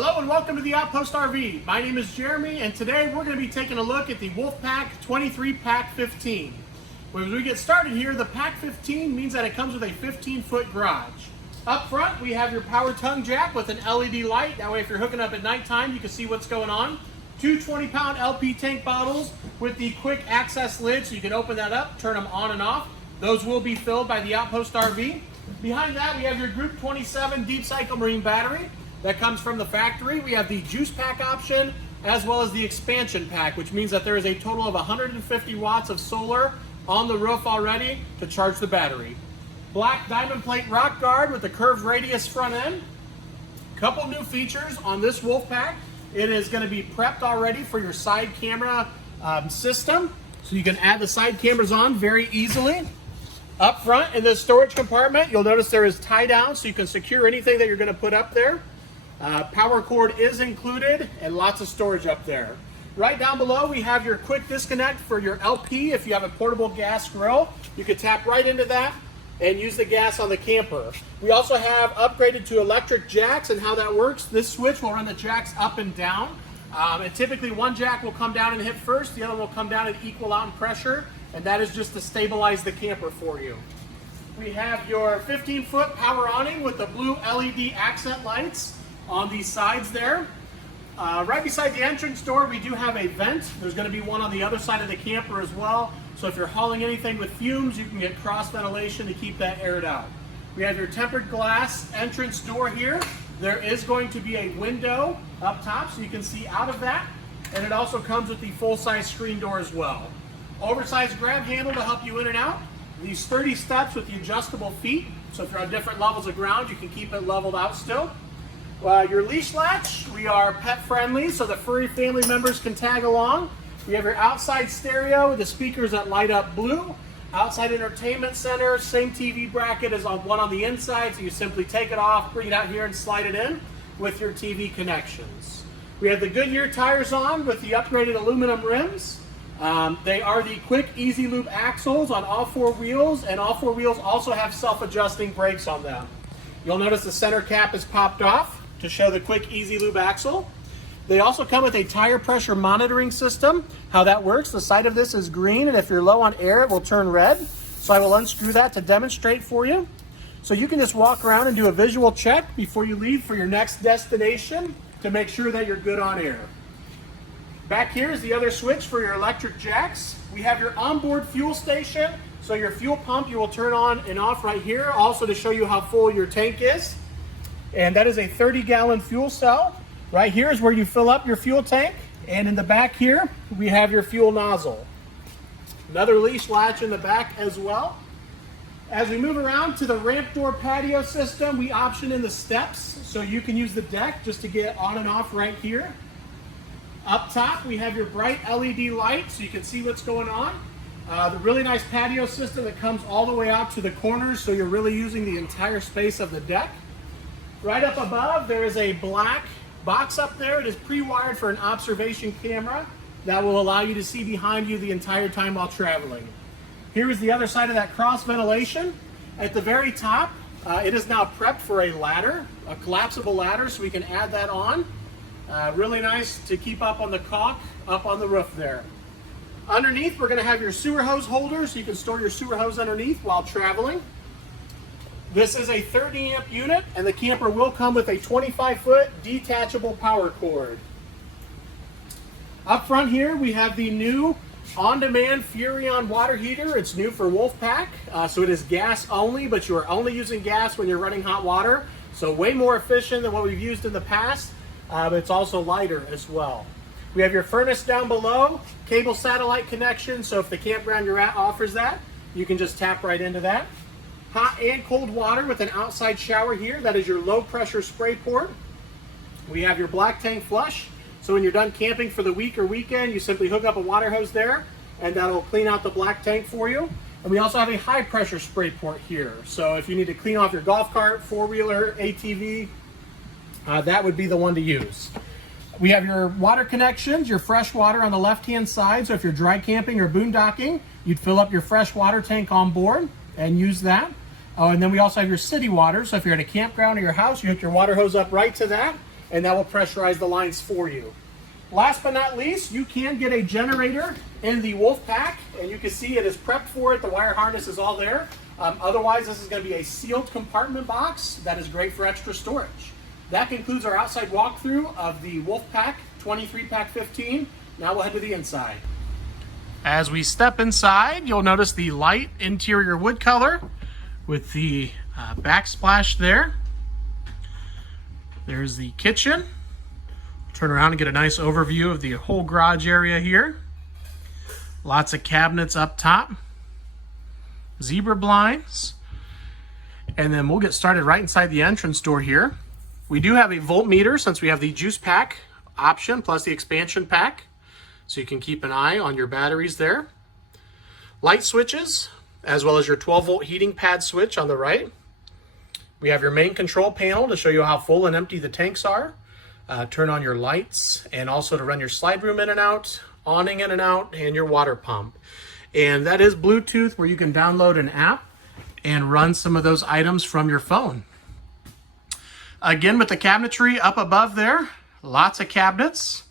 Hello and welcome to the Outpost RV. My name is Jeremy and today we're going to be taking a look at the Wolfpack 23Pack15. When we get started here, the Pack 15 means that it comes with a 15-foot garage. Up front we have your power tongue jack with an LED light. That way if you're hooking up at nighttime you can see what's going on. Two 20-pound LP tank bottles with the quick access lid so you can open that up, turn them on and off. Those will be filled by the Outpost RV. Behind that we have your Group 27 Deep Cycle Marine battery. That comes from the factory. We have the juice pack option as well as the expansion pack, which means that there is a total of 150 watts of solar on the roof already to charge the battery. Black diamond plate rock guard with the curved radius front end. Couple new features on this Wolfpack. It is going to be prepped already for your side camera system, so you can add the side cameras on very easily. Up front in this storage compartment, you'll notice there is tie down so you can secure anything that you're going to put up there. Power cord is included and lots of storage up there. Right down below we have your quick disconnect for your LP. If you have a portable gas grill, you can tap right into that and use the gas on the camper. We also have upgraded to electric jacks, and how that works, this switch will run the jacks up and down. And typically one jack will come down and hit first, the other will come down and equal out in pressure, and that is just to stabilize the camper for you. We have your 15-foot power awning with the blue LED accent lights on these sides there. Right beside the entrance door we do have a vent. There's going to be one on the other side of the camper as well, so if you're hauling anything with fumes you can get cross ventilation to keep that aired out. We have your tempered glass entrance door here. There is going to be a window up top so you can see out of that, and it also comes with the full-size screen door as well. Oversized grab handle to help you in and out. These sturdy steps with the adjustable feet, so if you're on different levels of ground you can keep it leveled out still. Your leash latch, we are pet friendly so the furry family members can tag along. We have your outside stereo with the speakers that light up blue. Outside entertainment center, same TV bracket as on one on the inside, so you simply take it off, bring it out here and slide it in with your TV connections. We have the Goodyear tires on with the upgraded aluminum rims. They are the quick easy loop axles on all four wheels, and all four wheels also have self-adjusting brakes on them. You'll notice the center cap is popped off to show the quick easy lube axle. They also come with a tire pressure monitoring system. How that works, the side of this is green, and if you're low on air it will turn red. So I will unscrew that to demonstrate for you. So you can just walk around and do a visual check before you leave for your next destination to make sure that you're good on air. Back here is the other switch for your electric jacks. We have your onboard fuel station. So your fuel pump you will turn on and off right here, also to show you how full your tank is. And that is a 30-gallon fuel cell. Right here is where you fill up your fuel tank, and in the back here we have your fuel nozzle. Another leash latch in the back as well. As we move around to the ramp door patio system, we option in the steps so you can use the deck just to get on and off right here. Up top we have your bright LED light so you can see what's going on. The really nice patio system that comes all the way out to the corners, so you're really using the entire space of the deck. Right up above there is a black box up there. It is pre-wired for an observation camera that will allow you to see behind you the entire time while traveling. Here is the other side of that cross ventilation. At the very top, it is now prepped for a ladder, a collapsible ladder, so we can add that on. Really nice to keep up on the caulk up on the roof there. Underneath, we're going to have your sewer hose holder, so you can store your sewer hose underneath while traveling. This is a 30 amp unit, and the camper will come with a 25-foot detachable power cord. Up front here we have the new on-demand Furion water heater. It's new for Wolfpack, so it is gas only, but you are only using gas when you're running hot water, so way more efficient than what we've used in the past, but it's also lighter as well. We have your furnace down below, cable satellite connection, so if the campground you're at offers that, you can just tap right into that. Hot and cold water with an outside shower here. That is your low pressure spray port. We have your black tank flush. So when you're done camping for the week or weekend, you simply hook up a water hose there and that'll clean out the black tank for you. And we also have a high pressure spray port here. So if you need to clean off your golf cart, four-wheeler, ATV, that would be the one to use. We have your water connections, your fresh water on the left-hand side. So if you're dry camping or boondocking, you'd fill up your fresh water tank on board and use that. Oh, and then we also have your city water. So if you're at a campground or your house, you hook your water hose up right to that. and that will pressurize the lines for you. Last but not least, you can get a generator in the Wolfpack, and you can see it is prepped for it. The wire harness is all there. Otherwise, this is going to be a sealed compartment box that is great for extra storage. That concludes our outside walkthrough of the Wolfpack 23Pack15. Now we'll head to the inside. As we step inside, you'll notice the light interior wood color with the backsplash there. There's the kitchen. Turn around and get a nice overview of the whole garage area here. Lots of cabinets up top. Zebra blinds. And then we'll get started right inside the entrance door here. We do have a voltmeter since we have the juice pack option plus the expansion pack. So you can keep an eye on your batteries there. Light switches, as well as your 12-volt heating pad switch on the right. We have your main control panel to show you how full and empty the tanks are. Turn on your lights, and also to run your slide room in and out, awning in and out, and your water pump. And that is Bluetooth, where you can download an app and run some of those items from your phone. Again, with the cabinetry up above there, lots of cabinets.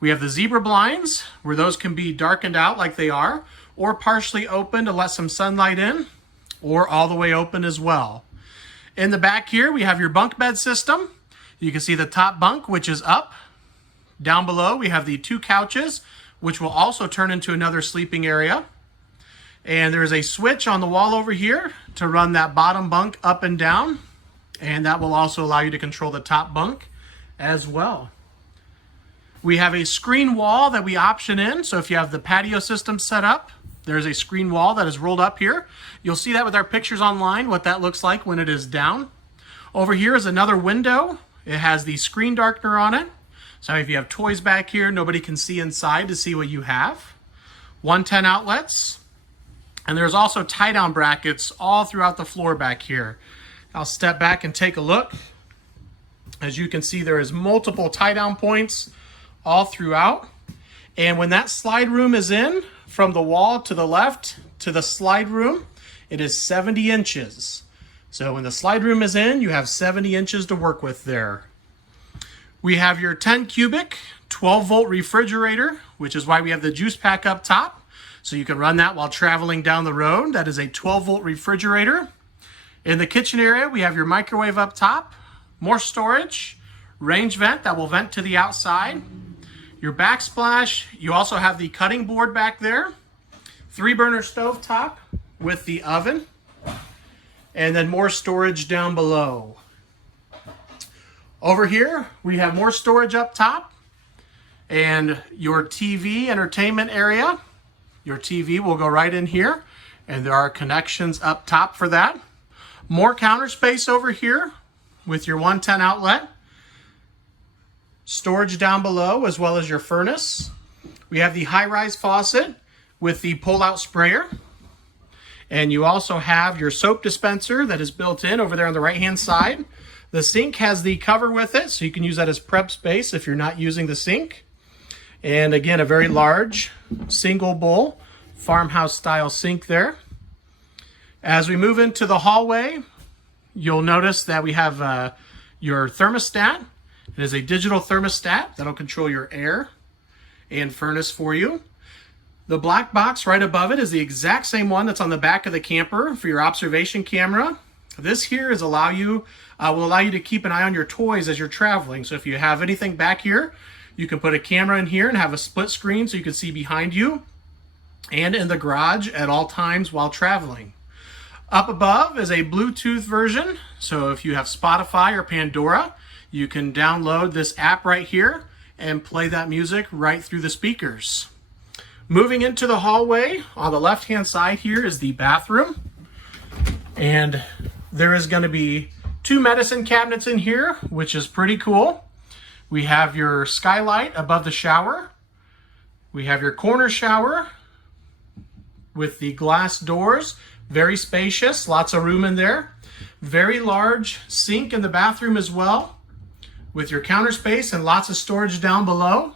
We have the zebra blinds, where those can be darkened out like they are, or partially open to let some sunlight in, or all the way open as well. In the back here, we have your bunk bed system. You can see the top bunk, which is up. Down below, we have the 2 couches, which will also turn into another sleeping area. And there's a switch on the wall over here to run that bottom bunk up and down. And that will also allow you to control the top bunk as well. We have a screen wall that we option in. So if you have the patio system set up, there's a screen wall that is rolled up here. You'll see that with our pictures online, what that looks like when it is down. Over here is another window. It has the screen darkener on it. So if you have toys back here, nobody can see inside to see what you have. 110 outlets. And there's also tie-down brackets all throughout the floor back here. I'll step back and take a look. As you can see, there is multiple tie-down points all throughout. And when that slide room is in, from the wall to the left to the slide room, it is 70 inches. So when the slide room is in, you have 70 inches to work with there. We have your 10 cubic 12-volt refrigerator, which is why we have the juice pack up top. So you can run that while traveling down the road. That is a 12-volt refrigerator. In the kitchen area, we have your microwave up top, more storage, range vent that will vent to the outside. Your backsplash, you also have the cutting board back there, 3-burner stove top with the oven, and then more storage down below. Over here, we have more storage up top, and your TV entertainment area. Your TV will go right in here, and there are connections up top for that. More counter space over here with your 110 outlet. Storage down below, as well as your furnace. We have the high-rise faucet with the pull-out sprayer. And you also have your soap dispenser that is built in over there on the right-hand side. The sink has the cover with it, so you can use that as prep space if you're not using the sink. And again, a very large single bowl farmhouse-style sink there. As we move into the hallway, you'll notice that we have your thermostat. It is a digital thermostat that'll control your air and furnace for you. The black box right above it is the exact same one that's on the back of the camper for your observation camera. This here will allow you to keep an eye on your toys as you're traveling. So if you have anything back here, you can put a camera in here and have a split screen so you can see behind you and in the garage at all times while traveling. Up above is a Bluetooth version. So if you have Spotify or Pandora, you can download this app right here and play that music right through the speakers. Moving into the hallway, on the left-hand side here is the bathroom. And there is going to be 2 medicine cabinets in here, which is pretty cool. We have your skylight above the shower. We have your corner shower with the glass doors. Very spacious, lots of room in there. Very large sink in the bathroom as well, with your counter space and lots of storage down below.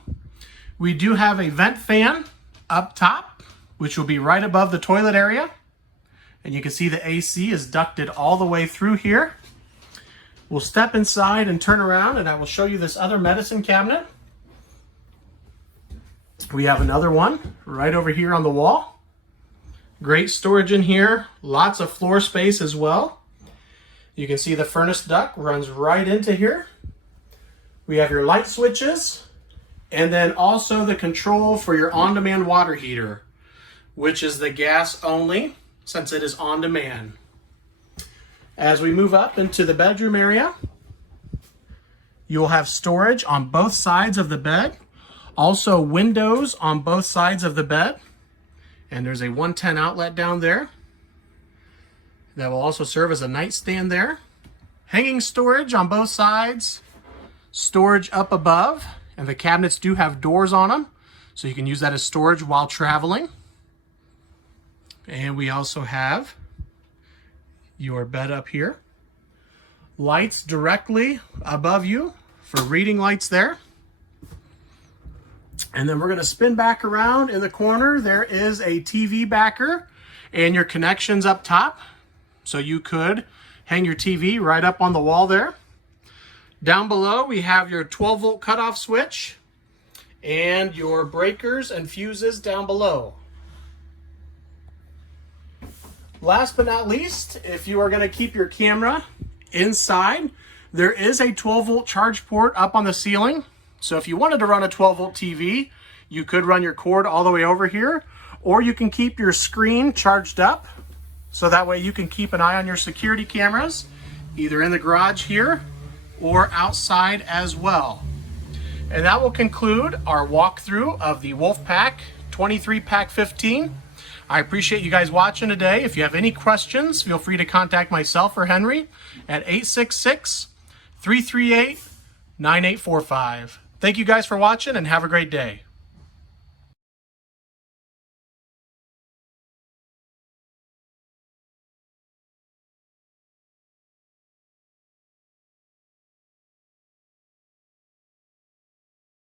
We do have a vent fan up top, which will be right above the toilet area. And you can see the AC is ducted all the way through here. We'll step inside and turn around, and I will show you this other medicine cabinet. We have another one right over here on the wall. Great storage in here, lots of floor space as well. You can see the furnace duct runs right into here. We have your light switches, and then also the control for your on-demand water heater, which is the gas only since it is on demand. As we move up into the bedroom area, you will have storage on both sides of the bed. Also windows on both sides of the bed. And there's a 110 outlet down there. That will also serve as a nightstand there. Hanging storage on both sides. Storage up above. And the cabinets do have doors on them, so you can use that as storage while traveling. And we also have your bed up here. Lights directly above you for reading lights there. And then we're going to spin back around in the corner. There is a TV backer and your connections up top. So you could hang your TV right up on the wall there. Down below we have your 12 volt cutoff switch and your breakers and fuses down below. Last but not least, if you are going to keep your camera inside, there is a 12 volt charge port up on the ceiling. So if you wanted to run a 12 volt TV, you could run your cord all the way over here, or you can keep your screen charged up. So that way you can keep an eye on your security cameras, either in the garage here or outside as well. And that will conclude our walkthrough of the Wolfpack 23Pack15. I appreciate you guys watching today. If you have any questions, feel free to contact myself or Henry at 866-338-9845. Thank you guys for watching and have a great day.